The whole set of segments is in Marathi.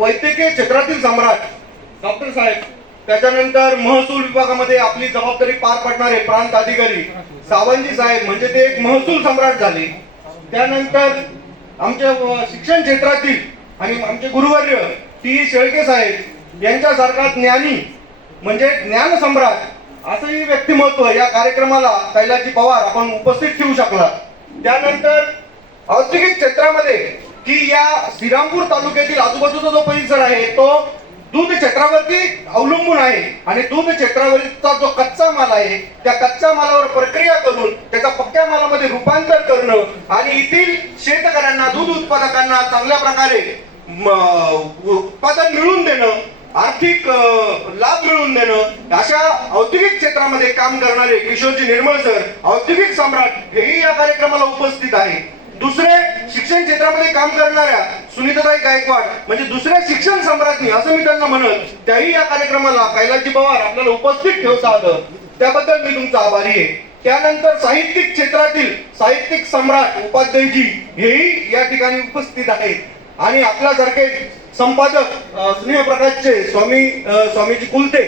वैद्यकीय क्षेत्रातील सम्राट डॉक्टर साहेब, त्याच्यानंतर महसूल विभागामध्ये आपली जबाबदारी पार पाडणारे प्रांत अधिकारी सावंतजी साहेब, म्हणजे ते एक महसूल सम्राट झाले. त्यानंतर आमच्या शिक्षण क्षेत्रातील आणि आमचे गुरुवर्य टी शेळके साहेब यांच्यासारखा ज्ञानी म्हणजे ज्ञान सम्राट असंही व्यक्तिमत्व या कार्यक्रमाला कैलासजी पवार आपण उपस्थित ठेवू शकला. त्यानंतर औद्योगिक क्षेत्रामध्ये की या श्रीरामपूर तालुक्यातील आजूबाजूचा जो परिसर आहे तो दूध क्षेत्रावरती अवलंबून आहे आणि दूध क्षेत्रावरचा जो कच्चा माल आहे त्या कच्च्या मालावर प्रक्रिया करून त्याचा पक्क्या मालामध्ये रूपांतर करणं आणि येथील शेतकऱ्यांना दूध उत्पादकांना चांगल्या प्रकारे उत्पादन मिळवून देणं, आर्थिक लाभ मिळवून देणं, अशा औद्योगिक क्षेत्रामध्ये काम करणारे किशोरजी निर्मळ सर औद्योगिक सम्राट हेही या कार्यक्रमाला उपस्थित आहे. दुसरे शिक्षण क्षेत्रामध्ये काम करणाऱ्या सुनीताताई गायकवाड म्हणजे दुसऱ्या शिक्षण सम्राज्ञी असं मी त्यांना म्हणत, त्याही या कार्यक्रमाला कैलासजी पवार आपल्याला उपस्थित ठेवता आलं त्याबद्दल मी तुमचा आभारी आहे. त्यानंतर साहित्यिक क्षेत्रातील साहित्यिक सम्राट उपाध्यायजी हेही या ठिकाणी उपस्थित आहेत आणि आपल्यासारखे संपादक स्नेह प्रकाशचे स्वामीजी कुलते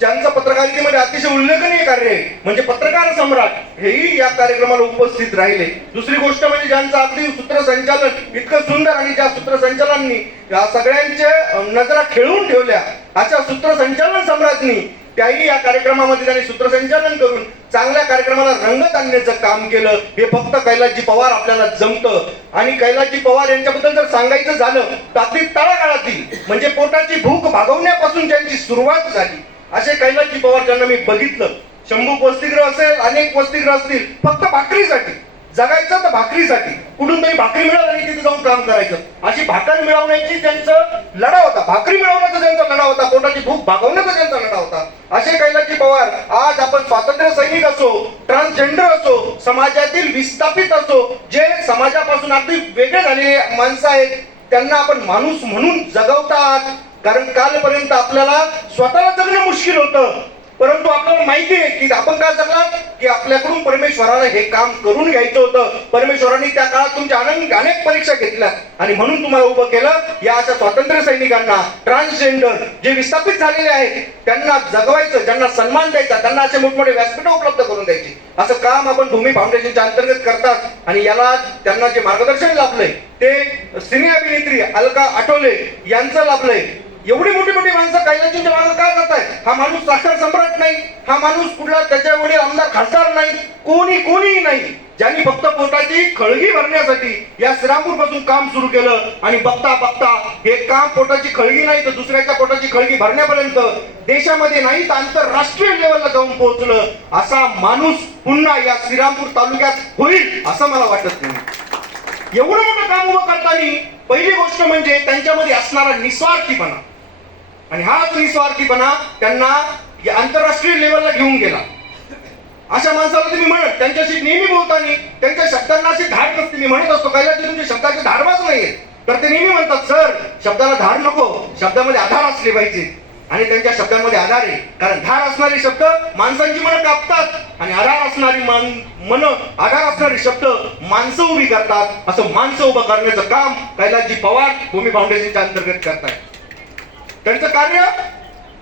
ज्यांचं पत्रकारितेमध्ये अतिशय उल्लेखनीय कार्य आहे म्हणजे पत्रकार सम्राट हेही या कार्यक्रमाला उपस्थित राहिले. दुसरी गोष्ट म्हणजे ज्यांचं अगदी सूत्रसंचालन इतकं सुंदर आणि ज्या सूत्रसंचालनांनी या सगळ्यांच्या नजरा खेळवून ठेवल्या अशा सूत्रसंचालन सम्राज्ञी त्याही या कार्यक्रमामध्ये त्यांनी सूत्रसंचालन करून चांगल्या कार्यक्रमाला रंगत आणण्याचं काम केलं. हे फक्त कैलासजी पवार आपल्याला जमतं आणि कैलासजी पवार यांच्याबद्दल जर सांगायचं झालं तर अगदी तळागाळातील म्हणजे पोटाची भूक भागवण्यापासून ज्यांची सुरुवात झाली असे कैलासजी पवार ज्यांना मी बघितलं. शंभू वसतिगृह असेल, अनेक वसतिगृह असतील, फक्त भाकरीसाठी जगायचं तर भाकरीसाठी कुठून तरी भाकरी मिळाली आणि तिथे जाऊन काम करायचं अशी भाकर मिळवण्याची त्यांचा लढा होता, भाकरी मिळवण्याचा त्यांचा लढा होता, पोटाची भूक भागवण्याचा त्यांचा लढा होता. असे कैलासजी पवार आज आपण स्वातंत्र्य सैनिक असो, ट्रान्सजेंडर असो, समाजातील विस्थापित असो, जे समाजापासून अगदी वेगळे झालेले माणसं आहेत त्यांना आपण माणूस म्हणून जगवतात. कारण कालपर्यंत आपल्याला स्वतःला जगणं मुश्किल होतं, परंतु आपल्याला माहिती आहे की आपण काय जगलात की आपल्याकडून परमेश्वराला हे काम करून घ्यायचं होतं. परमेश्वरांनी त्या काळात तुमच्या अनेक परीक्षा घेतल्या आणि म्हणून तुम्हाला उभं केलं. या अशा स्वातंत्र्य सैनिकांना, ट्रान्सजेंडर जे विस्थापित झालेले आहेत त्यांना जगवायचं, ज्यांना सन्मान द्यायचा, त्यांना असे मोठमोठे व्यासपीठ उपलब्ध करून द्यायची असं काम आपण भूमी फाउंडेशनच्या अंतर्गत करतात आणि याला त्यांना जे मार्गदर्शन लाभलंय ते सिने अभिनेत्री अलका आठवले यांचं लाभलंय. एवढी मोठी मोठी माणसं कैलासजींच्या मागे काय जात आहे? हा माणूस साखर सम्राट नाही, हा माणूस कुठला त्याच्या वडील आमदार खासदार नाही, कोणीही नाही, ज्यांनी फक्त पोटाची खळगी भरण्यासाठी या श्रीरामपूर पासून काम सुरू केलं आणि बघता बघता हे काम पोटाची खळगी नाही तर दुसऱ्याच्या पोटाची खळगी भरण्यापर्यंत देशामध्ये नाही तर आंतरराष्ट्रीय लेवलला जाऊन पोहोचलं. असा माणूस पुन्हा या श्रीरामपूर तालुक्यात होईल असं मला वाटत नाही. एवढं मोठं काम उभं करताना पहिली गोष्ट म्हणजे त्यांच्यामध्ये असणारा निस्वार्थीपणा आणि हाच निस्वार्थीपणा त्यांना आंतरराष्ट्रीय लेवलला घेऊन गेला. अशा माणसाला तुम्ही म्हणत त्यांच्याशी नेहमी बोलताना त्यांच्या शब्दांना अशी धार नसते. मी म्हणत असतो कैलासजी तुमच्या शब्दाचे धारबाज नाहीये तर ते नेहमी म्हणतात सर शब्दाला धार नको, शब्दामध्ये आधार असले पाहिजे आणि त्यांच्या शब्दांमध्ये आधार आहे. कारण धार असणारे शब्द माणसांची मनं कापतात आणि आधार असणारे शब्द माणसं उभी करतात. असं माणसं उभं करण्याचं काम कैलासजी पवार भूमी फाउंडेशनच्या अंतर्गत करतात. त्यांचं कार्य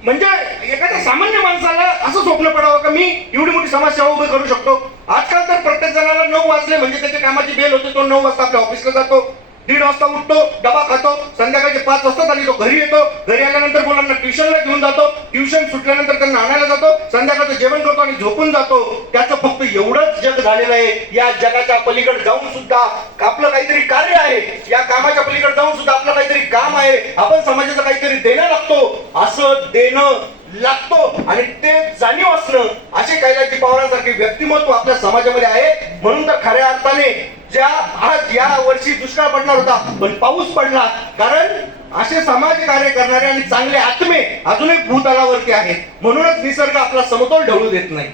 म्हणजे एखाद्या सामान्य माणसाला असं स्वप्न पडावं का मी एवढी मोठी समाजसेवा उभी करू शकतो. आजकाल तर प्रत्येक जणाला 9 वाजले म्हणजे त्याच्या कामाची बेल होते, तो 9 वाजता आपल्या ऑफिसला जातो, 1:30 वाजता उठतो, डबा खातो, संध्याकाळचे 5 वाजता आणि तो घरी येतो, घरी आल्यानंतर मुलांना ट्युशनला घेऊन जातो, ट्युशन सुटल्यानंतर त्यांना आणायला जातो, संध्याकाळचं जेवण करतो आणि झोपून जातो. त्याचं फक्त एवढंच जग झालेलं आहे. या जगाच्या पलीकडे जाऊन सुद्धा आपलं काहीतरी कार्य आहे, या कामाच्या पलीकडे जाऊन सुद्धा आपलं काहीतरी काम आहे, आपण समाजाचं काहीतरी देणं लागतो, असं देणं लागतो आणि ते जाणीव असणं असे कैलासजी पवारांसारखे व्यक्तिमत्व आपल्या समाजामध्ये आहे. म्हणून तर खऱ्या अर्थाने ज्या आज या वर्षी दुष्काळ पडणार होता पण पाऊस पडला, कारण असे समाज कार्य करणारे आणि चांगले आत्मे अजूनही भूतलावरती आहेत. म्हणूनच निसर्ग आपला समतोल ढवळू देत नाही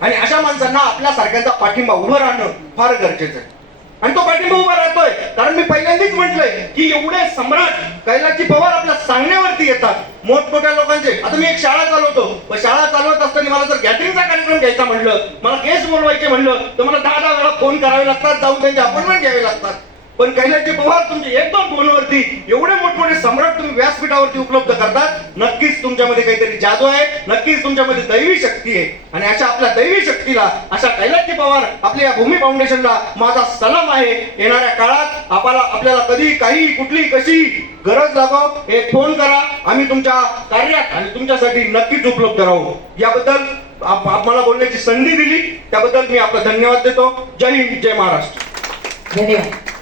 आणि अशा माणसांना आपल्या सारख्यांचा पाठिंबा उभं राहणं फार गरजेचं आहे आणि तो पाठिंबा उभा राहतोय. कारण मी पहिल्यांदाच म्हटलंय की एवढे सम्राट कैलासजी पवार आपल्या सांगण्यावरती येतात मोठमोठ्या लोकांचे. आता मी एक शाळा चालवतो, पण शाळा चालवत असताना मला जर गॅदरिंगचा कार्यक्रम घ्यायचा म्हणलं, मला केस बोलवायचे म्हणलं तर मला 10 वेळा फोन करावे लागतात, जाऊन त्यांचे अपॉइंटमेंट घ्यावे लागतात. पण कैलासजी पवार तुमचे एक दोन फोनवरती एवढे मोठमोठे सम्राट तुम्ही व्यासपीठावरती उपलब्ध करतात, नक्कीच तुमच्यामध्ये काहीतरी जादू आहे, नक्कीच तुमच्यामध्ये दैवी शक्ती आहे. आणि अशा आपल्या दैवी शक्तीला, अशा कैलासजी पवार आपल्या या भूमी फाउंडेशनला माझा सलाम आहे. येणाऱ्या काळात आपल्याला कधी काही कुठली कशी गरज लागो एक फोन करा, आम्ही तुमच्या कार्यात आणि तुमच्यासाठी नक्कीच उपलब्ध राहू. याबद्दल मला बोलण्याची संधी दिली त्याबद्दल मी आपला धन्यवाद देतो. जय हिंद, जय महाराष्ट्र. धन्यवाद.